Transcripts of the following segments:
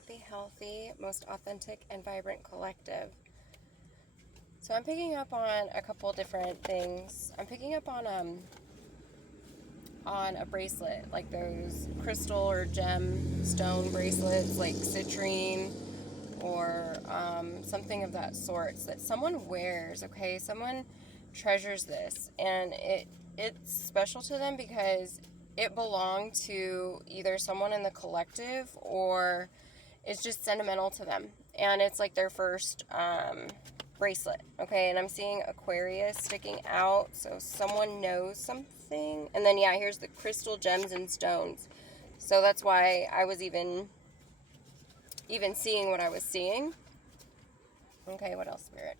happy, healthy, most authentic, and vibrant collective. So I'm picking up on a couple different things. I'm picking up on a bracelet, like those crystal or gem stone bracelets, like citrine or something of that sort, that someone wears. Okay, someone treasures this, and it's special to them because it belonged to either someone in the collective or it's just sentimental to them, and it's like their first bracelet. Okay, and I'm seeing Aquarius sticking out, so someone knows something. And then yeah, here's the crystal, gems, and stones. So that's why I was even seeing what I was seeing. Okay, what else, Spirit?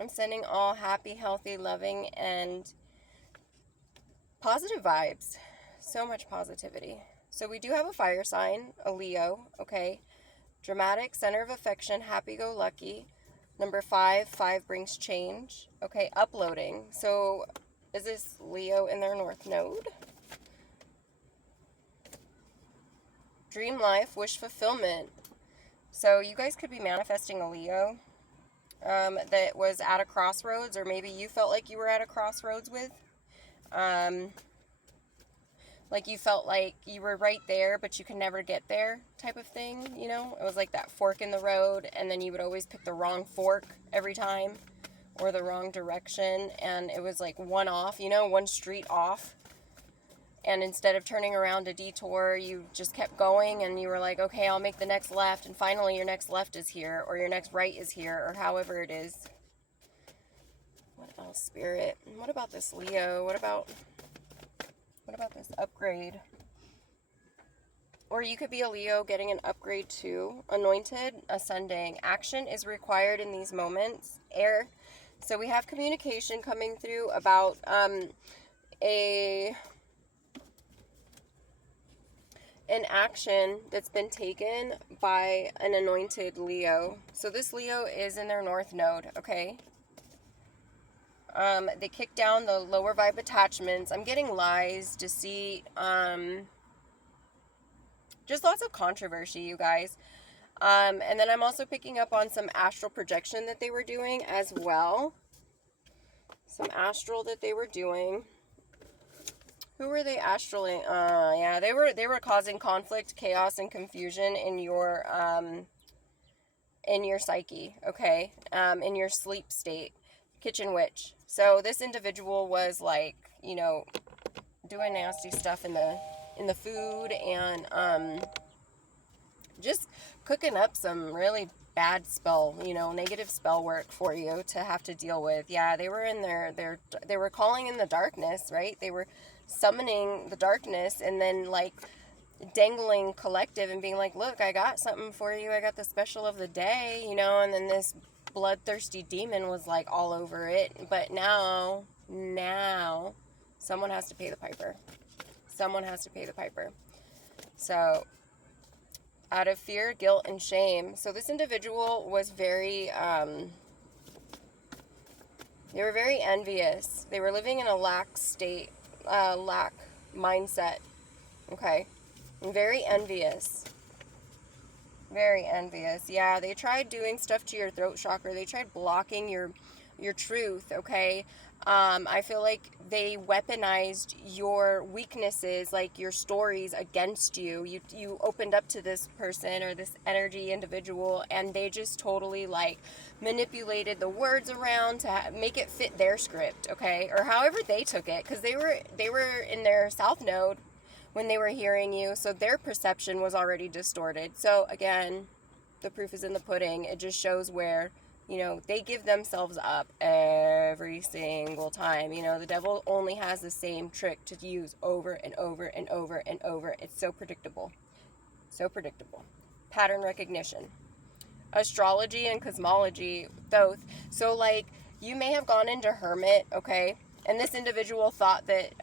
I'm sending all happy, healthy, loving, and positive vibes. So much positivity. So we do have a fire sign, a Leo, okay? Dramatic, center of affection, happy-go-lucky. Number 5, 5 brings change. Okay, uploading. So is this Leo in their north node? Dream life, wish fulfillment. So you guys could be manifesting a Leo that was at a crossroads, or maybe you felt like you were at a crossroads with. Like you felt like you were right there, but you could never get there type of thing, you know? It was like that fork in the road, and then you would always pick the wrong fork every time, or the wrong direction, and it was like one off, you know, one street off. And instead of turning around a detour, you just kept going, and you were like, okay, I'll make the next left, and finally your next left is here, or your next right is here, or however it is. What else, Spirit? What about this Leo? What about this upgrade? Or you could be a Leo getting an upgrade too. Anointed, ascending. Action is required in these moments. Air. So we have communication coming through about an action that's been taken by an anointed Leo. So this Leo is in their north node, okay? They kick down the lower vibe attachments. I'm getting lies, deceit, just lots of controversy, you guys. And then I'm also picking up on some astral projection that they were doing as well. Some astral that they were doing. Who were they astrally? Yeah, they were causing conflict, chaos, and confusion in your psyche, okay? In your sleep state. Kitchen witch. So this individual was like, you know, doing nasty stuff in the food, and just cooking up some really bad spell, you know, negative spell work for you to have to deal with. Yeah, they were in they were calling in the darkness, right? They were summoning the darkness, and then like dangling collective and being like, look, I got something for you. I got the special of the day, you know, and then this bloodthirsty demon was like all over it. But now someone has to pay the piper. Someone has to pay the piper. So out of fear, guilt, and shame. So this individual was very they were very envious. They were living in a lack state, lack mindset. Okay. And very envious. Very envious. Yeah, they tried doing stuff to your throat chakra. They tried blocking your truth, okay? I feel like they weaponized your weaknesses, like your stories, against you. You opened up to this person or this energy individual, and they just totally like manipulated the words around to make it fit their script, okay? Or however they took it, because they were in their south node when they were hearing you, so their perception was already distorted. So again, the proof is in the pudding. It just shows where, you know, they give themselves up every single time. You know, the devil only has the same trick to use over and over and over and over. It's so predictable. So predictable. Pattern recognition. Astrology and cosmology, both. So like, you may have gone into hermit, okay? And this individual thought that,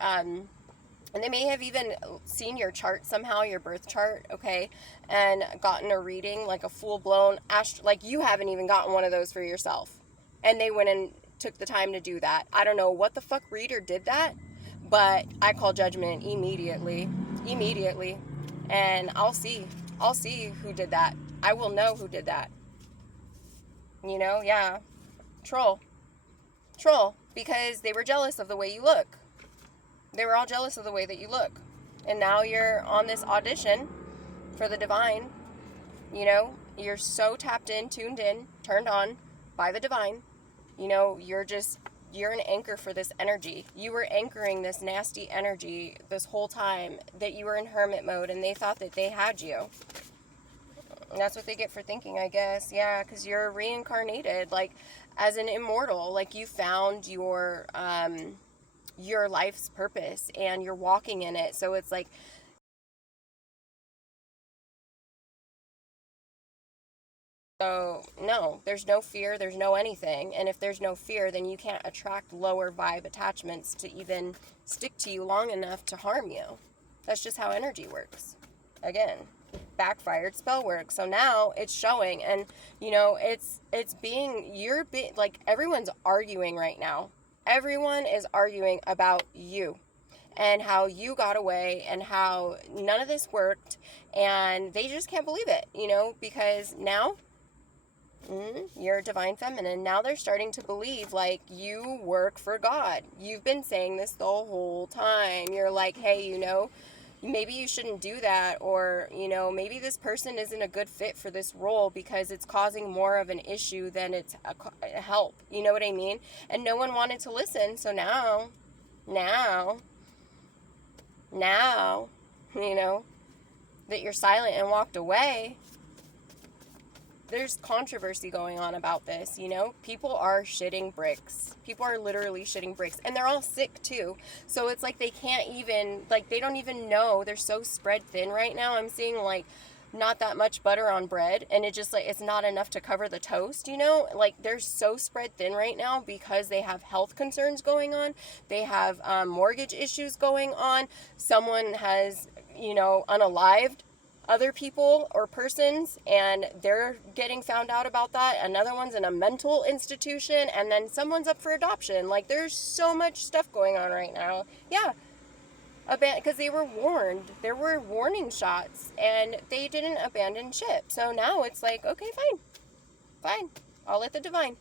and they may have even seen your chart somehow, your birth chart, okay, and gotten a reading, like a full-blown, like you haven't even gotten one of those for yourself. And they went and took the time to do that. I don't know what the fuck reader did that, but I call judgment immediately. immediately. And I'll see who did that. I will know who did that. You know, yeah. Troll. Because they were jealous of the way you look. They were all jealous of the way that you look. And now you're on this audition for the divine. You know, you're so tapped in, tuned in, turned on by the divine. You know, you're an anchor for this energy. You were anchoring this nasty energy this whole time that you were in hermit mode, and they thought that they had you. And that's what they get for thinking, I guess. Yeah, because you're reincarnated, like, as an immortal. Like, you found your life's purpose, and you're walking in it. So it's like, so no, there's no fear, there's no anything. And if there's no fear, then you can't attract lower vibe attachments to even stick to you long enough to harm you. That's just how energy works. Again, backfired spell work. So now it's showing, and you know, it's like, everyone's arguing right now. Everyone is arguing about you and how you got away and how none of this worked, and they just can't believe it, you know, because now you're a divine feminine. Now they're starting to believe, like, you work for God. You've been saying this the whole time. You're like, hey, you know, maybe you shouldn't do that, or, you know, maybe this person isn't a good fit for this role because it's causing more of an issue than it's a help. You know what I mean? And no one wanted to listen. So now, you know, that you're silent and walked away, there's controversy going on about this, you know? People are shitting bricks. People are literally shitting bricks. And they're all sick, too. So it's like they can't even, like, they don't even know. They're so spread thin right now. I'm seeing, like, not that much butter on bread. And it just, like, it's not enough to cover the toast, you know? Like, they're so spread thin right now because they have health concerns going on. They have mortgage issues going on. Someone has, you know, unalived other people or persons, and they're getting found out about that. Another one's in a mental institution, and then someone's up for adoption. Like, there's so much stuff going on right now. Yeah, because they were warned. There were warning shots, and they didn't abandon ship. So now it's like, okay, fine. I'll let the divine.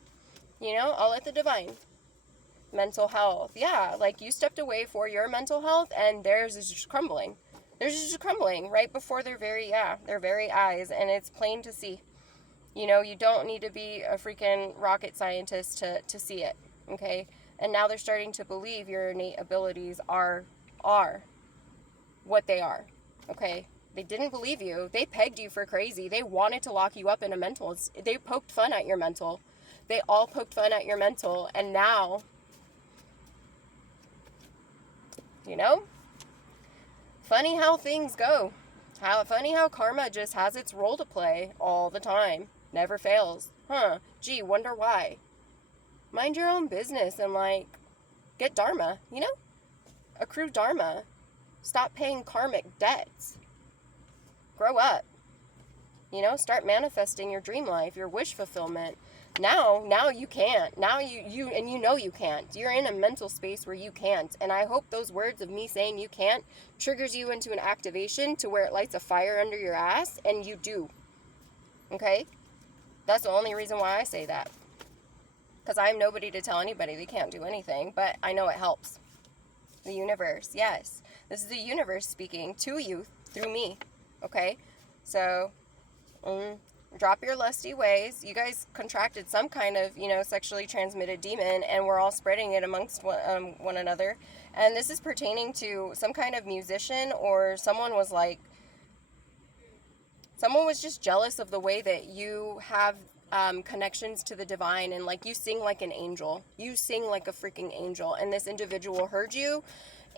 You know, I'll let the divine. Mental health. Yeah, like, you stepped away for your mental health, and theirs is just crumbling. They're just crumbling right before their very eyes, and it's plain to see. You know, you don't need to be a freaking rocket scientist to see it, okay? And now they're starting to believe your innate abilities are what they are, okay? They didn't believe you. They pegged you for crazy. They wanted to lock you up in a mental. They poked fun at your mental. They all poked fun at your mental, and now, you know? Funny how things go. Funny how karma just has its role to play all the time. Never fails. Gee, wonder why. Mind your own business and, like, get dharma, you know? Accrue dharma. Stop paying karmic debts. Grow up. You know, start manifesting your dream life, your wish fulfillment. Now you can't. Now you know you can't. You're in a mental space where you can't. And I hope those words of me saying you can't triggers you into an activation to where it lights a fire under your ass, and you do. Okay? That's the only reason why I say that. Because I'm nobody to tell anybody they can't do anything, but I know it helps. The universe, yes. This is the universe speaking to you through me. Okay? So, drop your lusty ways. You guys contracted some kind of, you know, sexually transmitted demon, and we're all spreading it amongst one another. And this is pertaining to some kind of musician, or someone was just jealous of the way that you have connections to the divine, and, like, you sing like an angel. You sing like a freaking angel. And this individual heard you,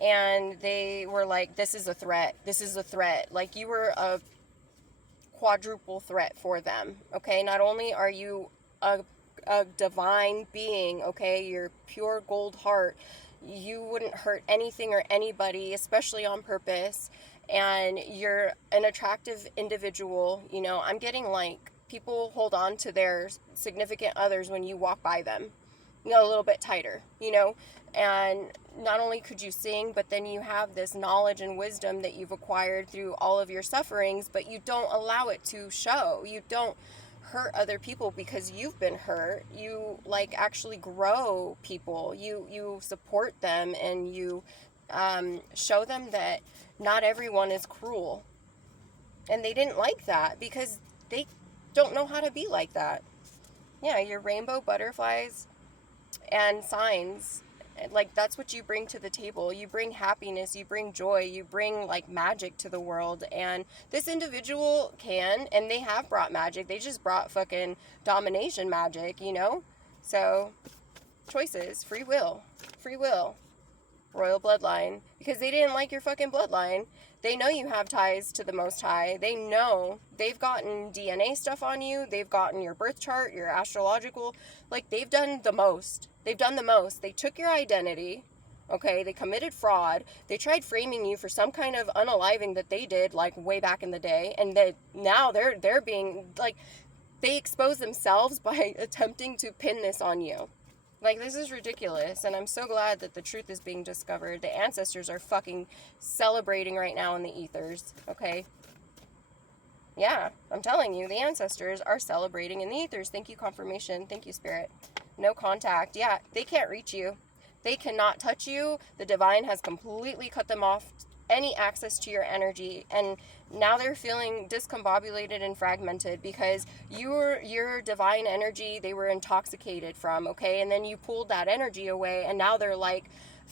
and they were like, this is a threat. This is a threat. Like, you were a quadruple threat for them, okay? Not only are you a divine being, okay, you're pure gold heart, you wouldn't hurt anything or anybody, especially on purpose, and you're an attractive individual. You know, I'm getting, like, people hold on to their significant others when you walk by them. a little bit tighter, you know, and not only could you sing, but then you have this knowledge and wisdom that you've acquired through all of your sufferings, but you don't allow it to show. You don't hurt other people because you've been hurt. You like actually grow people. You support them, and you show them that not everyone is cruel. And they didn't like that because they don't know how to be like that. Yeah, your rainbow butterflies and signs, like that's what you bring to the table. You bring happiness, you bring joy, you bring like magic to the world. And this individual can, and they have brought magic. They just brought fucking domination magic, you know? So choices, free will, royal bloodline, because they didn't like your fucking bloodline. They know you have ties to the Most High. They know they've gotten DNA stuff on you. They've gotten your birth chart, your astrological. Like, they've done the most. They've done the most. They took your identity, okay? They committed fraud. They tried framing you for some kind of unaliving that they did, like, way back in the day. And that now they're being, like, they expose themselves by attempting to pin this on you. Like, this is ridiculous, and I'm so glad that the truth is being discovered. The ancestors are fucking celebrating right now in the ethers, okay? Yeah, I'm telling you, the ancestors are celebrating in the ethers. Thank you, confirmation. Thank you, Spirit. No contact. Yeah, they can't reach you. They cannot touch you. The divine has completely cut them off any access to your energy, and now they're feeling discombobulated and fragmented because your divine energy they were intoxicated from, okay? And then you pulled that energy away, and now they're like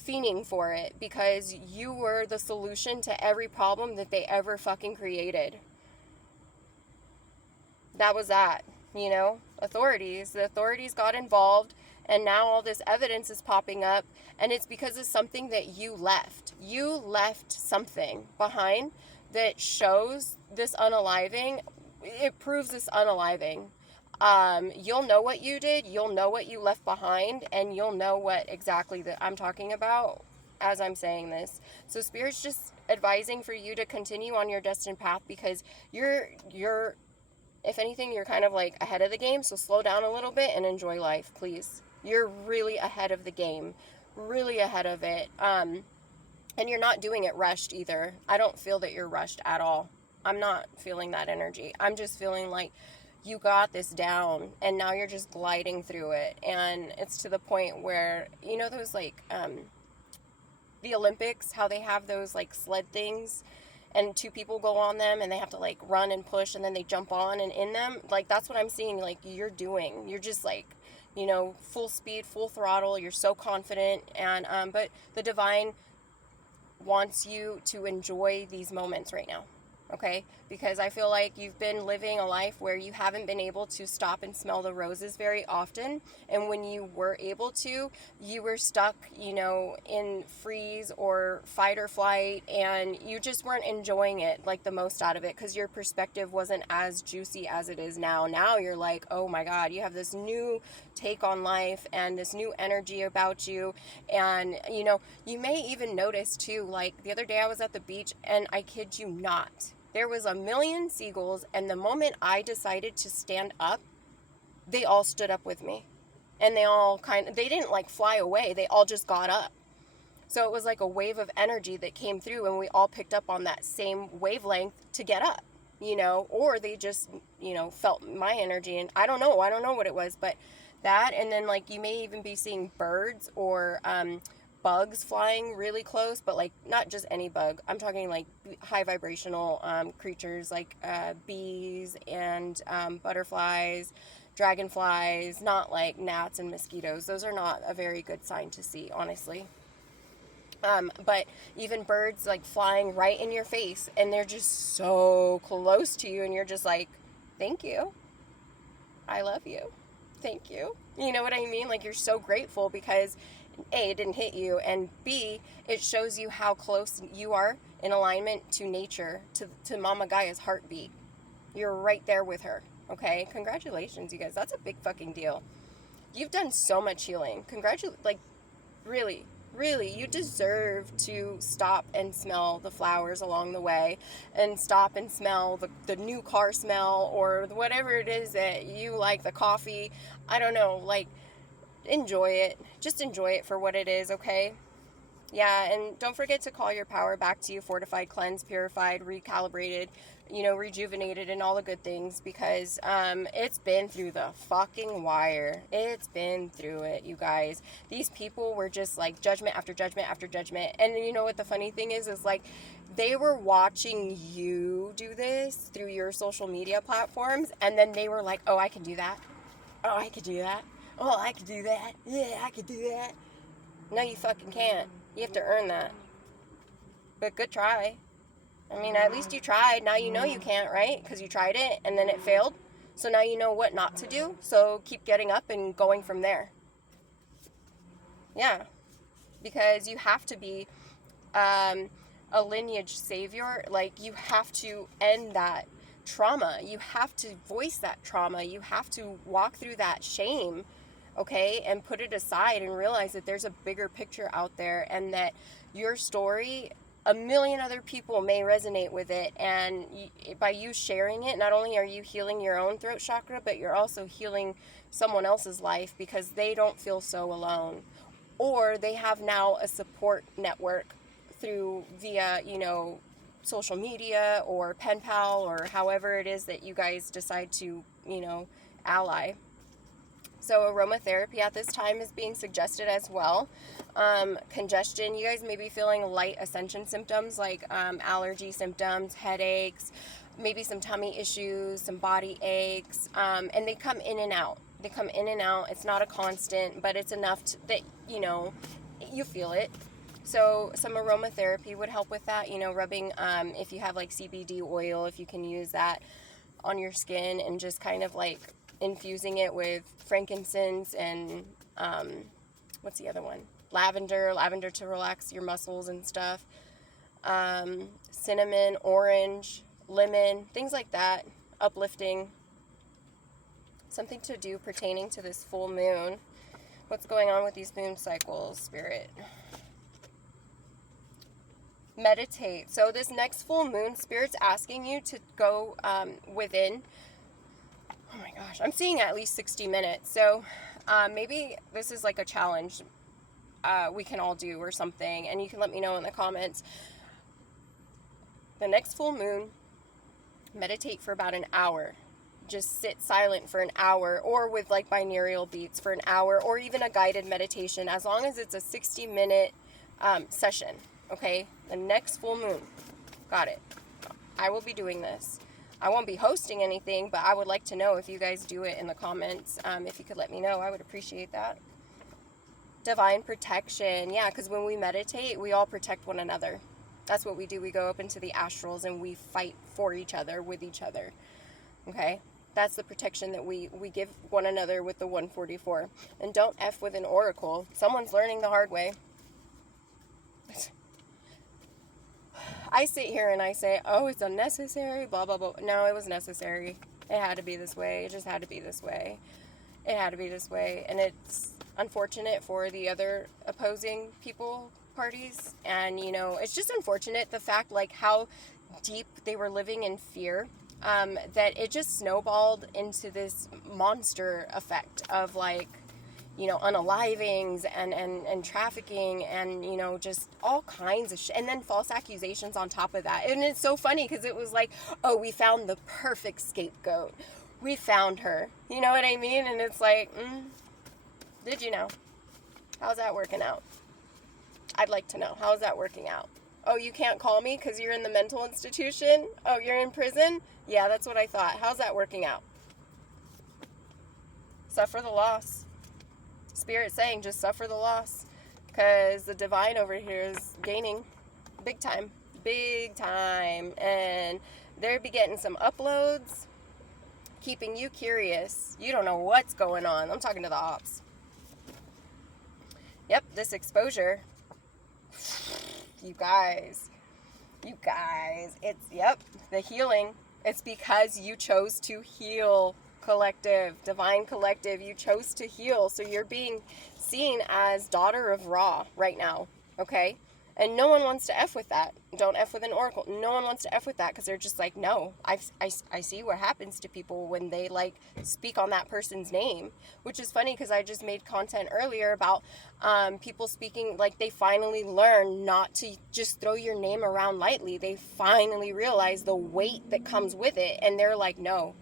fiending for it because you were the solution to every problem that they ever fucking created. That was that, you know? The authorities got involved, and now all this evidence is popping up, and it's because of something that you left. You left something behind that shows this unaliving. It proves this unaliving. You'll know what you did, you'll know what you left behind, and you'll know what exactly that I'm talking about as I'm saying this. So Spirit's just advising for you to continue on your destined path because you're if anything, you're kind of like ahead of the game, so slow down a little bit and enjoy life, please. You're really ahead of the game, really ahead of it. And you're not doing it rushed either. I don't feel that you're rushed at all. I'm not feeling that energy. I'm just feeling like you got this down, and now you're just gliding through it. And it's to the point where, you know those like, the Olympics, how they have those like sled things, and two people go on them and they have to like run and push and then they jump on and in them. Like, that's what I'm seeing like you're doing. You're just like, you know, full speed, full throttle. You're so confident. And but the divine wants you to enjoy these moments right now, okay? Because I feel like you've been living a life where you haven't been able to stop and smell the roses very often. And when you were able to, you were stuck, you know, in freeze or fight or flight, and you just weren't enjoying it like the most out of it because your perspective wasn't as juicy as it is now. Now you're like, oh my God, you have this new take on life and this new energy about you. And, you know, you may even notice too, like the other day I was at the beach, and I kid you not, there was a million seagulls, and the moment I decided to stand up, they all stood up with me. And they didn't like fly away, they all just got up. So it was like a wave of energy that came through, and we all picked up on that same wavelength to get up, you know, or they just, you know, felt my energy, and I don't know what it was, but that, and then like you may even be seeing birds or bugs flying really close, but like not just any bug. I'm talking like high vibrational creatures like bees and butterflies, dragonflies, not like gnats and mosquitoes. Those are not a very good sign to see, honestly. But even birds like flying right in your face, and they're just so close to you, and you're just like, thank you, I love you, thank you. You know what I mean? Like, you're so grateful because A, it didn't hit you, and B, it shows you how close you are in alignment to nature, to Mama Gaia's heartbeat. You're right there with her, okay? Congratulations, you guys. That's a big fucking deal. You've done so much healing. Like, really, you deserve to stop and smell the flowers along the way, and stop and smell the new car smell, or whatever it is that you like, the coffee. I don't know, like, enjoy it. Just enjoy it for what it is, okay? Yeah, and don't forget to call your power back to you, fortified, cleansed, purified, recalibrated, rejuvenated, and all the good things, because it's been through the fucking wire. It's been through it, you guys. These people were just like judgment after judgment after judgment. And you know what the funny thing is like they were watching you do this through your social media platforms, and then they were like, oh, I can do that. Oh, I could do that. Oh, I could do that. Yeah, I could do that. No, you fucking can't. You have to earn that. But good try. I mean, at least you tried. Now you know you can't, right? Because you tried it and then it failed. So now you know what not to do. So keep getting up and going from there. Yeah. Because you have to be a lineage savior. Like, you have to end that trauma. You have to voice that trauma. You have to walk through that shame, okay, and put it aside and realize that there's a bigger picture out there, and that your story, a million other people may resonate with it, and by you sharing it, not only are you healing your own throat chakra, but you're also healing someone else's life, because they don't feel so alone, or they have now a support network via social media or pen pal, or however it is that you guys decide to ally. So aromatherapy at this time is being suggested as well. Congestion, you guys may be feeling light ascension symptoms like allergy symptoms, headaches, maybe some tummy issues, some body aches, and they come in and out. It's not a constant, but it's enough that you feel it. So some aromatherapy would help with that, rubbing, if you have like CBD oil, if you can use that on your skin, and just kind of like infusing it with frankincense and what's the other one? Lavender to relax your muscles and stuff. Cinnamon, orange, lemon, things like that. Uplifting. Something to do pertaining to this full moon. What's going on with these moon cycles, Spirit? Meditate. So this next full moon, Spirit's asking you to go within. Oh my gosh, I'm seeing at least 60 minutes. So maybe this is like a challenge we can all do or something, and you can let me know in the comments. The next full moon, meditate for about an hour. Just sit silent for an hour, or with like binaural beats for an hour, or even a guided meditation, as long as it's a 60-minute session. Okay, the next full moon. Got it. I will be doing this. I won't be hosting anything, but I would like to know if you guys do it in the comments. If you could let me know, I would appreciate that. Divine protection. Yeah, because when we meditate, we all protect one another. That's what we do. We go up into the astrals and we fight for each other, with each other. Okay? That's the protection that we give one another with the 144. And don't F with an oracle. Someone's learning the hard way. I sit here and I say, oh, it's unnecessary, blah, blah, blah. No, it was necessary. It had to be this way. It just had to be this way. It had to be this way. And it's unfortunate for the other opposing parties. And, it's just unfortunate, the fact, like, how deep they were living in fear, that it just snowballed into this monster effect of, like, unalivings and trafficking and, just all kinds of shit. And then false accusations on top of that. And it's so funny because it was like, oh, we found the perfect scapegoat. We found her. You know what I mean? And it's like, did you know? How's that working out? I'd like to know. How's that working out? Oh, you can't call me because you're in the mental institution? Oh, you're in prison? Yeah, that's what I thought. How's that working out? Suffer the loss. Spirit saying just suffer the loss, because the divine over here is gaining big time, and they'll be getting some uploads, keeping you curious. You don't know what's going on. I'm talking to the ops. Yep, this exposure, you guys, it's, the healing. It's because you chose to heal. Divine collective, you chose to heal. So you're being seen as daughter of Ra right now, okay? And no one wants to F with that. Don't F with an oracle. No one wants to F with that because they're just like, no. I see what happens to people when they, like, speak on that person's name. Which is funny because I just made content earlier about people speaking, like, they finally learn not to just throw your name around lightly. They finally realize the weight that comes with it. And they're like, no,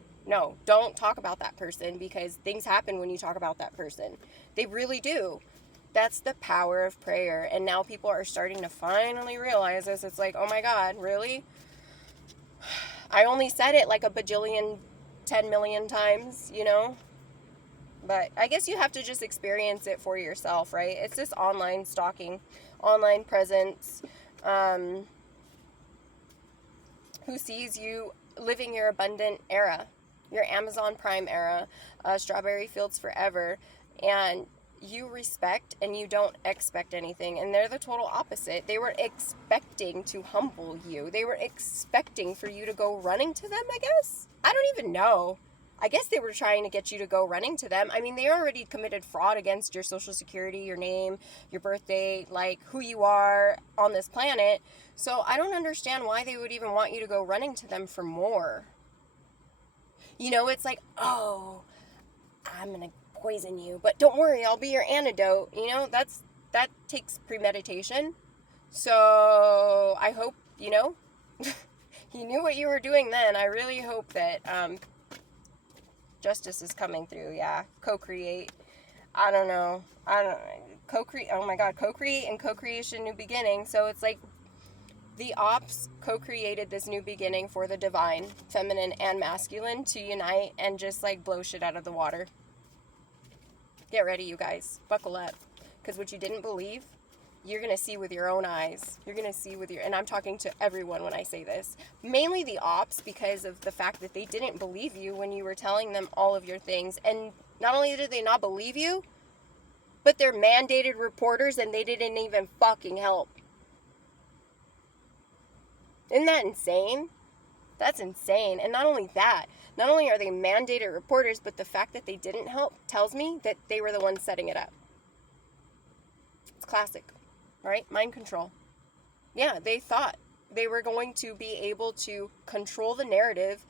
don't talk about that person because things happen when you talk about that person. They really do. That's the power of prayer. And now people are starting to finally realize this. It's like, oh my God, really? I only said it like a bajillion, 10 million times, you know? But I guess you have to just experience it for yourself, right? It's this online stalking, online presence, who sees you living your abundant era, your Amazon Prime era, Strawberry Fields Forever, and you respect and you don't expect anything. And they're the total opposite. They were expecting to humble you. They were expecting for you to go running to them, I guess. I don't even know. I guess they were trying to get you to go running to them. I mean, they already committed fraud against your social security, your name, your birth date, like who you are on this planet. So I don't understand why they would even want you to go running to them for more. You know, it's like, oh, I'm going to poison you, but don't worry, I'll be your antidote. You know, that takes premeditation. So I hope, you know, you knew what you were doing then. I really hope that justice is coming through. Yeah, co-create. I don't know. Co-create. Oh my God, co-create and co-creation, new beginning. So it's like the ops co-created this new beginning for the divine, feminine and masculine, to unite and just like blow shit out of the water. Get ready, you guys. Buckle up. Because what you didn't believe, you're going to see with your own eyes. You're going to see with your... And I'm talking to everyone when I say this. Mainly the ops, because of the fact that they didn't believe you when you were telling them all of your things. And not only did they not believe you, but they're mandated reporters and they didn't even fucking help. Isn't that insane? That's insane. And not only that, not only are they mandated reporters, but the fact that they didn't help tells me that they were the ones setting it up. It's classic, right? Mind control. Yeah, they thought they were going to be able to control the narrative,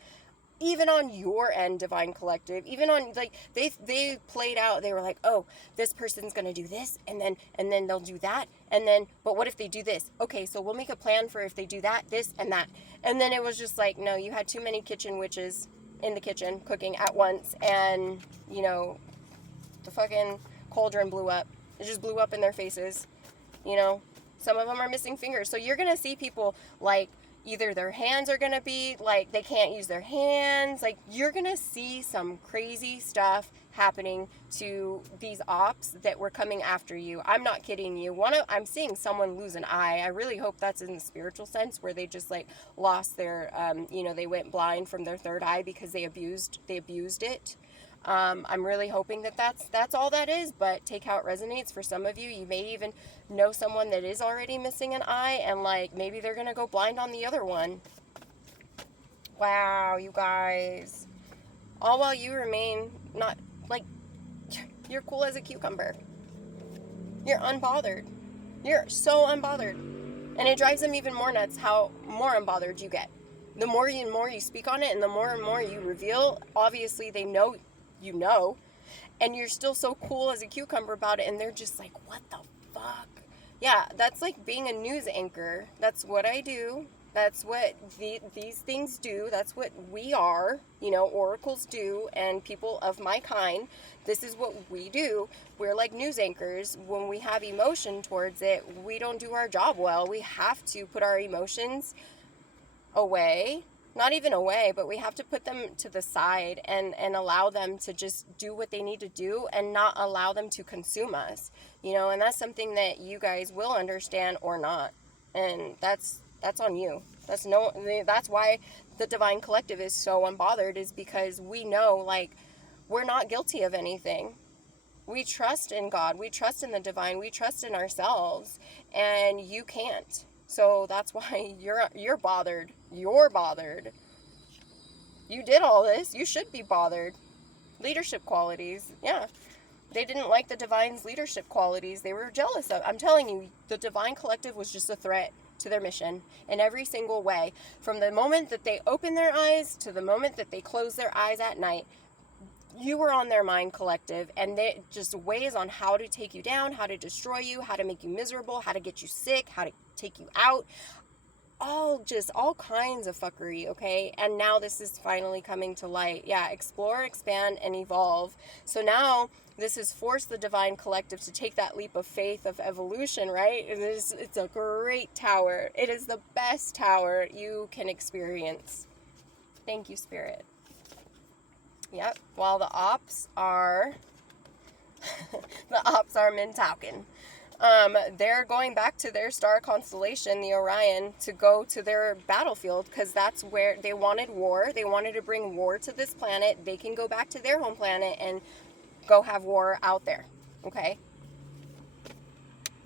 even on your end, Divine Collective, even on, like, they played out, they were like, oh, this person's going to do this, and then they'll do that, and then, but what if they do this? Okay, so we'll make a plan for if they do that, this, and that. And then it was just like, no, you had too many kitchen witches in the kitchen cooking at once, and, you know, the fucking cauldron blew up. It just blew up in their faces, you know. Some of them are missing fingers. So you're going to see people, like, either their hands are going to be, like, they can't use their hands. Like, you're going to see some crazy stuff happening to these ops that were coming after you. I'm not kidding you. I'm seeing someone lose an eye. I really hope that's in the spiritual sense, where they just, like, lost their, you know, they went blind from their third eye because they abused it. I'm really hoping that that's all that is, but take how it resonates. For some of you, you may even know someone that is already missing an eye, and, like, maybe they're gonna go blind on the other one. Wow, you guys. All while you remain not, like, you're cool as a cucumber. You're unbothered. You're so unbothered. And it drives them even more nuts how more unbothered you get. The more you speak on it, and the more you reveal, obviously they know you know, and you're still so cool as a cucumber about it, and they're just like, what the fuck? Yeah, that's like being a news anchor. That's what I do. That's what these things do. That's what we are, you know, oracles do, and people of my kind, this is what we do. We're like news anchors. When we have emotion towards it, we don't do our job well. We have to put our emotions away. Not even away, but we have to put them to the side and allow them to just do what they need to do, and not allow them to consume us, you know. And that's something that you guys will understand or not, and that's on you. That's why the Divine Collective is so unbothered, is because we know, like, we're not guilty of anything. We trust in God, we trust in the divine, we trust in ourselves, and you can't. So that's why you're bothered. You're bothered. You did all this. You should be bothered. Leadership qualities. Yeah. They didn't like the divine's leadership qualities. They were jealous of. I'm telling you, the divine collective was just a threat to their mission in every single way. From the moment that they open their eyes to the moment that they close their eyes at night, you were on their mind collective, and they just ways on how to take you down, how to destroy you, how to make you miserable, how to get you sick, how to take you out. All kinds of fuckery, okay? And now this is finally coming to light. Yeah, explore, expand, and evolve. So now this has forced the divine collective to take that leap of faith of evolution, right? It's a great tower. It is the best tower you can experience. Thank you, Spirit. Yep, while the ops are Mintalkin. They're going back to their star constellation, the Orion, to go to their battlefield, because that's where they wanted war. They wanted to bring war to this planet. They can go back to their home planet and go have war out there, okay?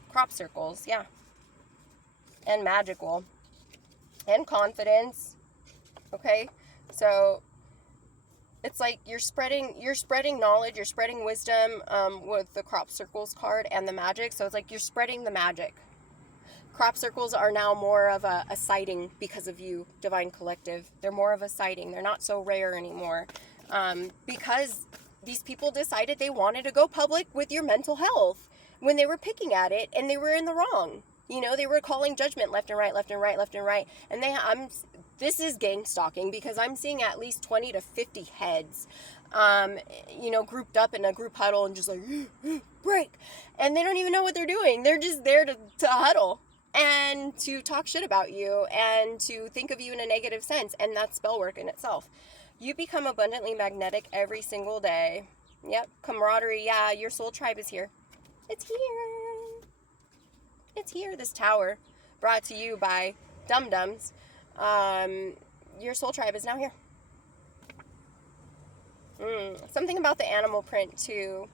Crop circles, yeah. And magical. And confidence, okay? So it's like you're spreading knowledge, you're spreading wisdom with the crop circles card and the magic. So it's like you're spreading the magic. Crop circles are now more of a sighting because of you, Divine Collective. They're more of a sighting. They're not so rare anymore. Because these people decided they wanted to go public with your mental health when they were picking at it, and they were in the wrong. You know, they were calling judgment left and right, left and right, left and right. And this is gang stalking, because I'm seeing at least 20 to 50 heads, grouped up in a group huddle and just like, break. And they don't even know what they're doing. They're just there to huddle and to talk shit about you and to think of you in a negative sense. And that's spell work in itself. You become abundantly magnetic every single day. Yep. Camaraderie. Yeah. Your soul tribe is here. It's here. It's here, this tower, brought to you by Dum Dums. Your soul tribe is now here. Something about the animal print, too.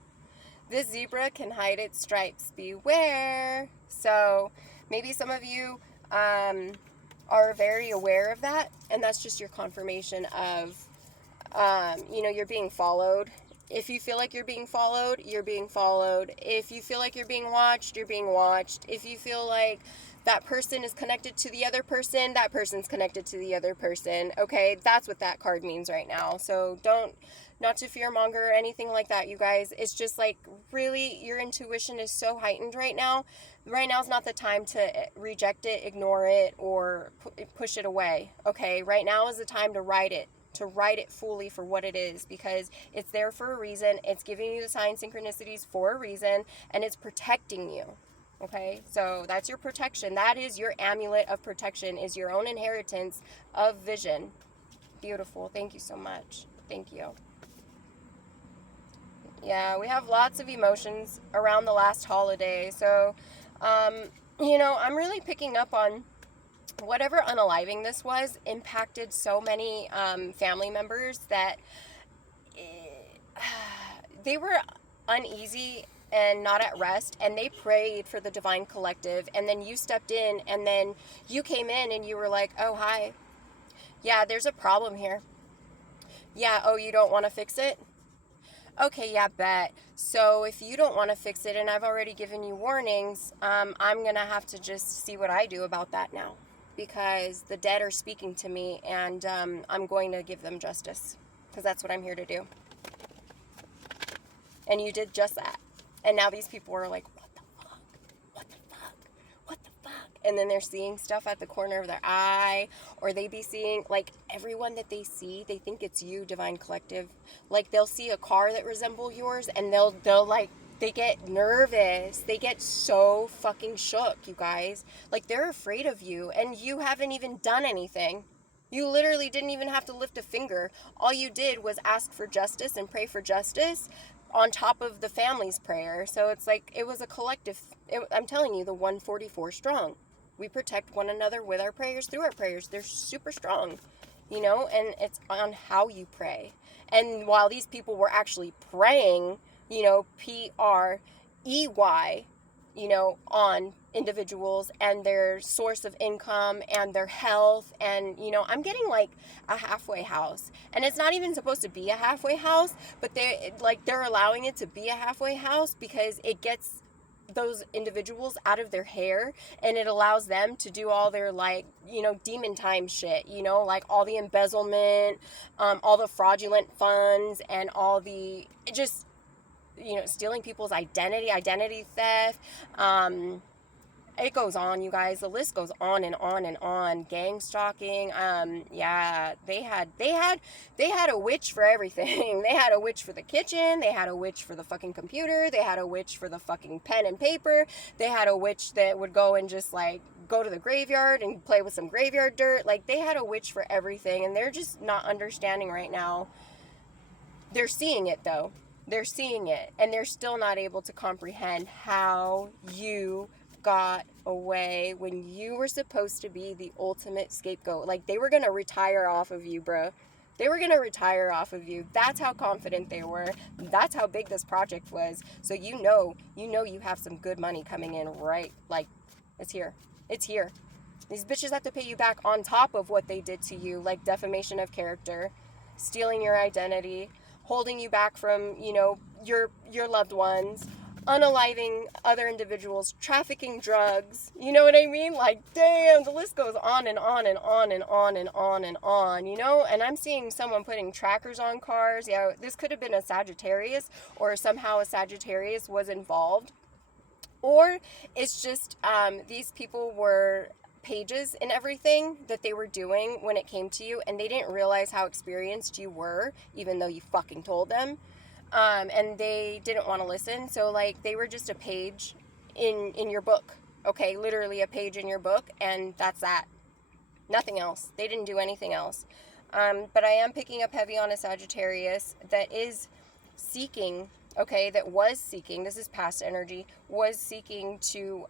This zebra can hide its stripes. Beware. So, maybe some of you are very aware of that, and that's just your confirmation of, you're being followed. If you feel like you're being followed, you're being followed. If you feel like you're being watched, you're being watched. If you feel like that person is connected to the other person, that person's connected to the other person. Okay, that's what that card means right now. So not to fearmonger or anything like that, you guys. It's just like, really, your intuition is so heightened right now. Right now is not the time to reject it, ignore it, or push it away. Okay, right now is the time to write it fully for what it is, because it's there for a reason. It's giving you the sign synchronicities for a reason, and it's protecting you. Okay, so that's your protection. That is your amulet of protection, is your own inheritance of vision. Beautiful. Thank you so much. Thank you. Yeah, we have lots of emotions around the last holiday. So, I'm really picking up on whatever unaliving this was impacted so many family members that they were uneasy and not at rest, and they prayed for the divine collective, and then you stepped in, and then you came in and you were like, oh, hi. Yeah, there's a problem here. Yeah, oh, you don't want to fix it? Okay, yeah, bet. So if you don't want to fix it, and I've already given you warnings, I'm going to have to just see what I do about that now. Because the dead are speaking to me, and I'm going to give them justice. Because that's what I'm here to do. And you did just that. And now these people are like, what the fuck? What the fuck? What the fuck? And then they're seeing stuff at the corner of their eye. Or they be seeing, like, everyone that they see, they think it's you, Divine Collective. Like, they'll see a car that resembles yours, and they'll like, they get nervous. They get so fucking shook, you guys. Like, they're afraid of you, and you haven't even done anything. You literally didn't even have to lift a finger. All you did was ask for justice and pray for justice on top of the family's prayer. So it's like, it was a collective. I'm telling you, the 144 strong. We protect one another with our prayers, through our prayers. They're super strong, and it's on how you pray. And while these people were actually praying, PREY, you know, on individuals and their source of income and their health. And, you know, I'm getting like a halfway house, and it's not even supposed to be a halfway house, but they're allowing it to be a halfway house because it gets those individuals out of their hair, and it allows them to do all their, like, you know, demon time shit, you know, like all the embezzlement, all the fraudulent funds, and all the just, you know, stealing people's identity theft. It goes on, you guys. The list goes on and on and on. Gang stalking. Yeah, they had a witch for everything. They had a witch for the kitchen. They had a witch for the fucking computer. They had a witch for the fucking pen and paper. They had a witch that would go and just like go to the graveyard and play with some graveyard dirt. Like, they had a witch for everything, and they're just not understanding right now. They're seeing it though. They're seeing it, and they're still not able to comprehend how you got away when you were supposed to be the ultimate scapegoat. Like, they were gonna retire off of you, bro. They were gonna retire off of you. That's how confident they were. That's how big this project was. So you know you have some good money coming in, right? Like, it's here. It's here. These bitches have to pay you back on top of what they did to you, like defamation of character, stealing your identity, holding you back from, you know, your loved ones, unaliving other individuals, trafficking drugs. You know what I mean? Like, damn, the list goes on and on and on and on and on and on, you know? And I'm seeing someone putting trackers on cars. Yeah, this could have been a Sagittarius, or somehow a Sagittarius was involved. Or it's just these people were pages in everything that they were doing when it came to you, and they didn't realize how experienced you were, even though you fucking told them. And they didn't want to listen. So, like, they were just a page in your book. Okay, literally a page in your book, and that's that. Nothing else. They didn't do anything else. But I am picking up heavy on a Sagittarius that is seeking, okay, that was seeking, this is past energy, was seeking to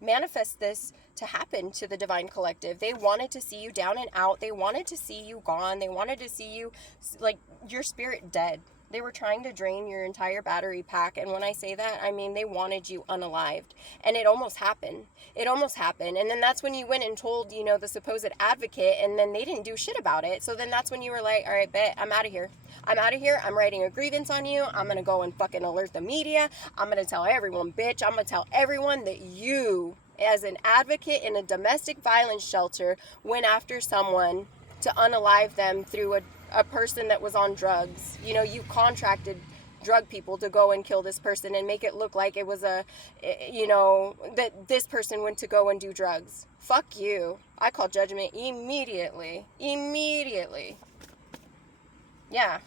manifest this to happen to the Divine Collective. They wanted to see you down and out. They wanted to see you gone. They wanted to see you, like, your spirit dead. They were trying to drain your entire battery pack. And when I say that, I mean they wanted you unalived. And it almost happened. It almost happened. And then that's when you went and told, you know, the supposed advocate, and then they didn't do shit about it. So then that's when you were like, all right, bet, I'm out of here. I'm out of here. I'm writing a grievance on you. I'm going to go and fucking alert the media. I'm going to tell everyone, bitch. I'm going to tell everyone that you, as an advocate in a domestic violence shelter, went after someone to unalive them through a person that was on drugs. You know, you contracted drug people to go and kill this person and make it look like it was you know, that this person went to go and do drugs. Fuck you. I call judgment immediately. Immediately. Yeah.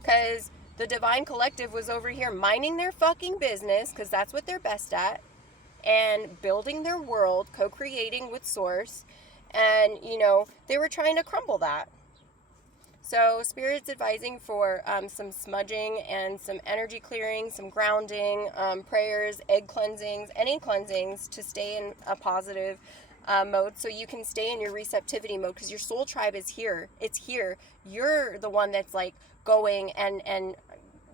Because the Divine Collective was over here minding their fucking business, because that's what they're best at, and building their world, co-creating with Source, and, you know, they were trying to crumble that. So Spirit's advising for some smudging and some energy clearing, some grounding, prayers, egg cleansings, any cleansings to stay in a positive mode, so you can stay in your receptivity mode, because your soul tribe is here. It's here. You're the one that's like going and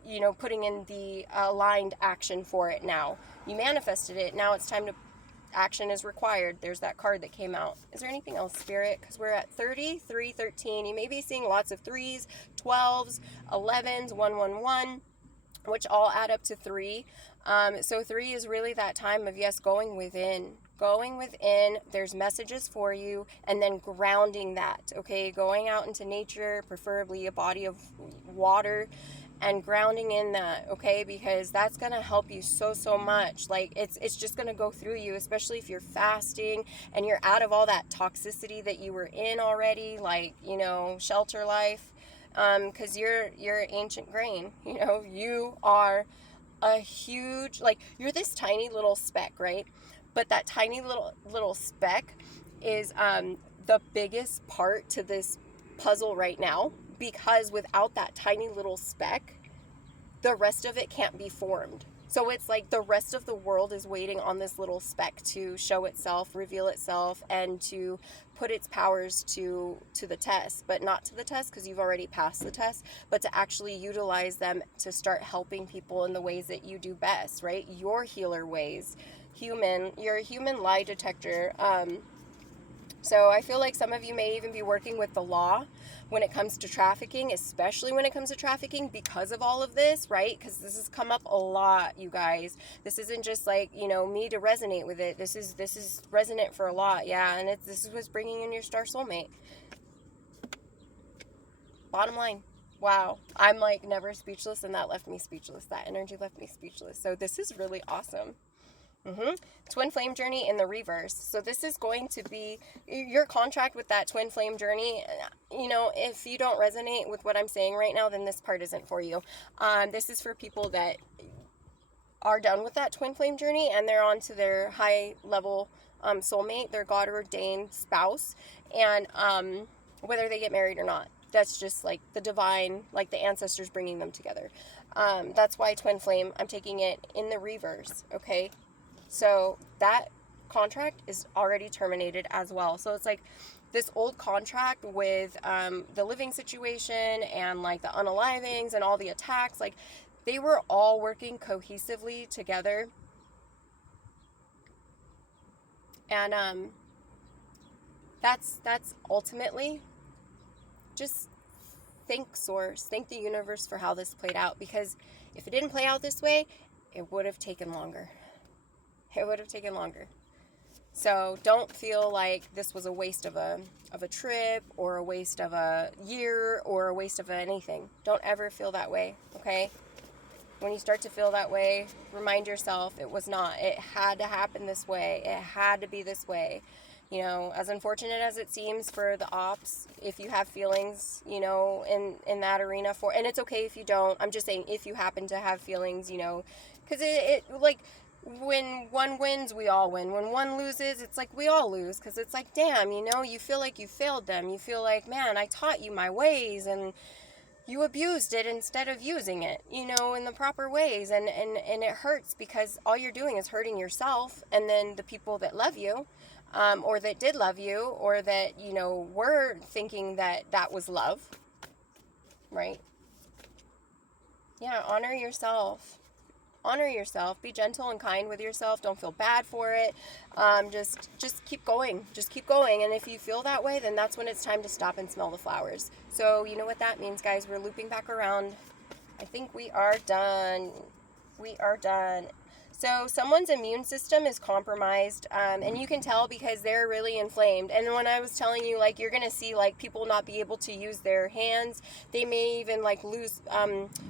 you know, putting in the aligned action for it now. You manifested it. Now it's time to action is required. There's that card that came out. Is there anything else, Spirit? Because we're at 30, 3, 13. You may be seeing lots of 3s, 12s, 11s, 111, which all add up to 3. So 3 is really that time of, yes, going within. Going within, there's messages for you, and then grounding that, okay? Going out into nature, preferably a body of water, and grounding in that, okay? Because that's going to help you so much. Like, it's just going to go through you, especially if you're fasting and you're out of all that toxicity that you were in already, like, you know, shelter life, because you're ancient grain, you know? You are a huge, like, you're this tiny little speck, right? But that tiny little speck is the biggest part to this puzzle right now, because without that tiny little speck, the rest of it can't be formed. So it's like the rest of the world is waiting on this little speck to show itself, reveal itself, and to put its powers to the test. But not to the test because you've already passed the test, but to actually utilize them to start helping people in the ways that you do best, right? Your healer ways. You're a human lie detector. So I feel like some of you may even be working with the law when it comes to trafficking, especially when it comes to trafficking because of all of this, right? Because this has come up a lot, you guys. This isn't just like, you know, me to resonate with it. This is resonant for a lot, yeah. And this is what's bringing in your star soulmate. Bottom line. Wow. I'm like never speechless, and that left me speechless. That energy left me speechless. So this is really awesome. Twin flame journey in the reverse. So this is going to be your contract with that twin flame journey. You know, if you don't resonate with what I'm saying right now, then this part isn't for you. This is for people that are done with that twin flame journey and they're on to their high level soulmate, their God ordained spouse, and whether they get married or not. That's just like the divine, like the ancestors bringing them together. That's why twin flame, I'm taking it in the reverse, okay? So that contract is already terminated as well. So it's like this old contract with the living situation and like the unalivings and all the attacks, like they were all working cohesively together. And that's ultimately just thank source, thank the universe for how this played out, because if it didn't play out this way, it would have taken longer. It would have taken longer. So don't feel like this was a waste of a trip or a waste of a year or a waste of anything. Don't ever feel that way, okay? When you start to feel that way, remind yourself it was not. It had to happen this way. It had to be this way. You know, as unfortunate as it seems for the ops, if you have feelings, you know, in that arena for, and it's okay if you don't. I'm just saying if you happen to have feelings, you know, because it like, when one wins, we all win. When one loses, it's like we all lose, because it's like, damn, you know, you feel like you failed them. You feel like, man, I taught you my ways and you abused it instead of using it, you know, in the proper ways. And it hurts because all you're doing is hurting yourself and then the people that love you, or that did love you, or that, you know, were thinking that that was love, right? Yeah, honor yourself. Honor yourself. Be gentle and kind with yourself. Don't feel bad for it. Just keep going. Just keep going. And if you feel that way, then that's when it's time to stop and smell the flowers. So you know what that means, guys. We're looping back around. I think we are done. We are done. So someone's immune system is compromised, and you can tell because they're really inflamed. And when I was telling you, like, you're going to see, like, people not be able to use their hands. They may even, like, lose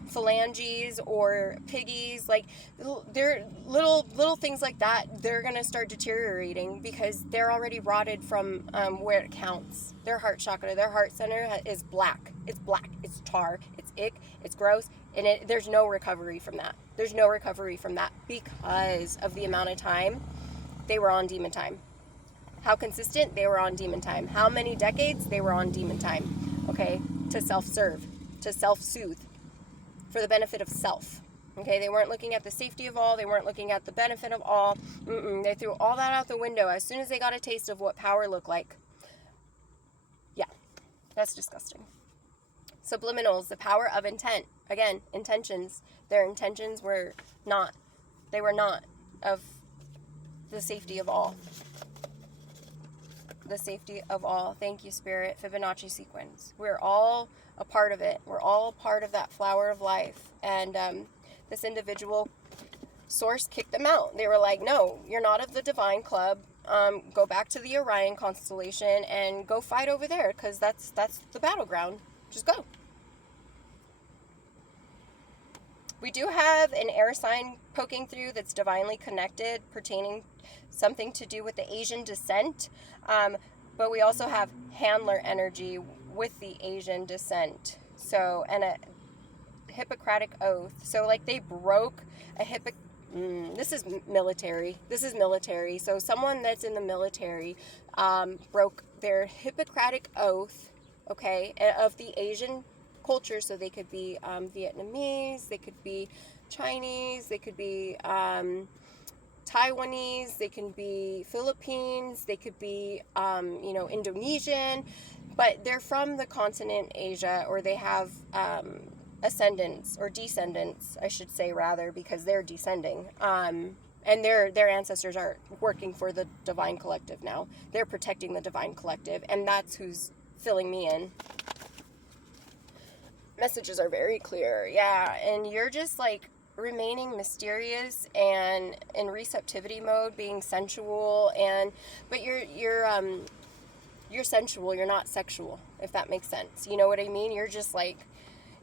phalanges or piggies. Like, they're little things like that. They're going to start deteriorating because they're already rotted from where it counts. Their heart chakra, their heart center is black. It's black. It's tar. It's ick. It's gross. And there's no recovery from that. There's no recovery from that because of the amount of time they were on demon time. How consistent they were on demon time. How many decades they were on demon time. Okay, to self-serve, to self-soothe, for the benefit of self. Okay, they weren't looking at the safety of all. They weren't looking at the benefit of all. They threw all that out the window as soon as they got a taste of what power looked like. Yeah, that's disgusting. Subliminals, the power of intent. Again, intentions. Their intentions were not of the safety of all. The safety of all. Thank you, Spirit. Fibonacci sequence. We're all a part of it. We're all a part of that flower of life. And this individual source kicked them out. They were like, no, you're not of the divine club. Go back to the Orion constellation and go fight over there, because that's the battleground. Just go. We do have an air sign poking through that's divinely connected, pertaining something to do with the Asian descent. But we also have handler energy with the Asian descent. So, and a Hippocratic oath. So, like, they broke a this is military. This is military. So someone that's in the military broke their Hippocratic oath, okay, of the Asian culture. So they could be Vietnamese, they could be Chinese, they could be Taiwanese, they can be Philippines, they could be, Indonesian, but they're from the continent Asia, or they have ascendants or descendants, I should say, rather, because they're descending. And their ancestors are working for the divine collective now. They're protecting the divine collective, and that's who's filling me in. Messages are very clear, yeah, and you're just like remaining mysterious and in receptivity mode, being sensual, but you're sensual, you're not sexual, if that makes sense. You know what I mean? You're just like,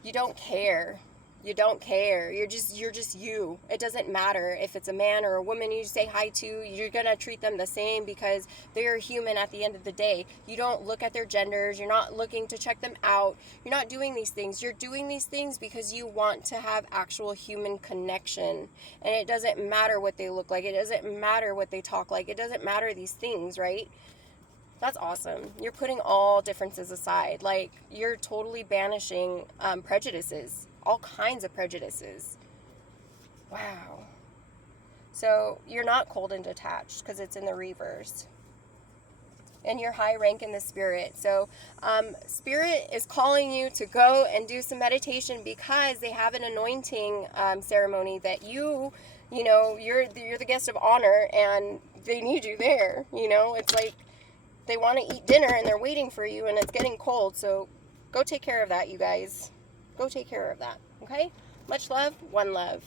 you don't care. You don't care. You're just you. It doesn't matter if it's a man or a woman you say hi to. You're going to treat them the same because they're human at the end of the day. You don't look at their genders. You're not looking to check them out. You're not doing these things. You're doing these things because you want to have actual human connection. And it doesn't matter what they look like. It doesn't matter what they talk like. It doesn't matter these things, right? That's awesome. You're putting all differences aside. Like, you're totally banishing prejudices. All kinds of prejudices. Wow. So you're not cold and detached because it's in the reverse. And you're high rank in the spirit. So spirit is calling you to go and do some meditation because they have an anointing ceremony that you're the guest of honor, and they need you there. It's like they want to eat dinner and they're waiting for you, and it's getting cold. So go take care of that, you guys. Go take care of that, okay? Much love, one love.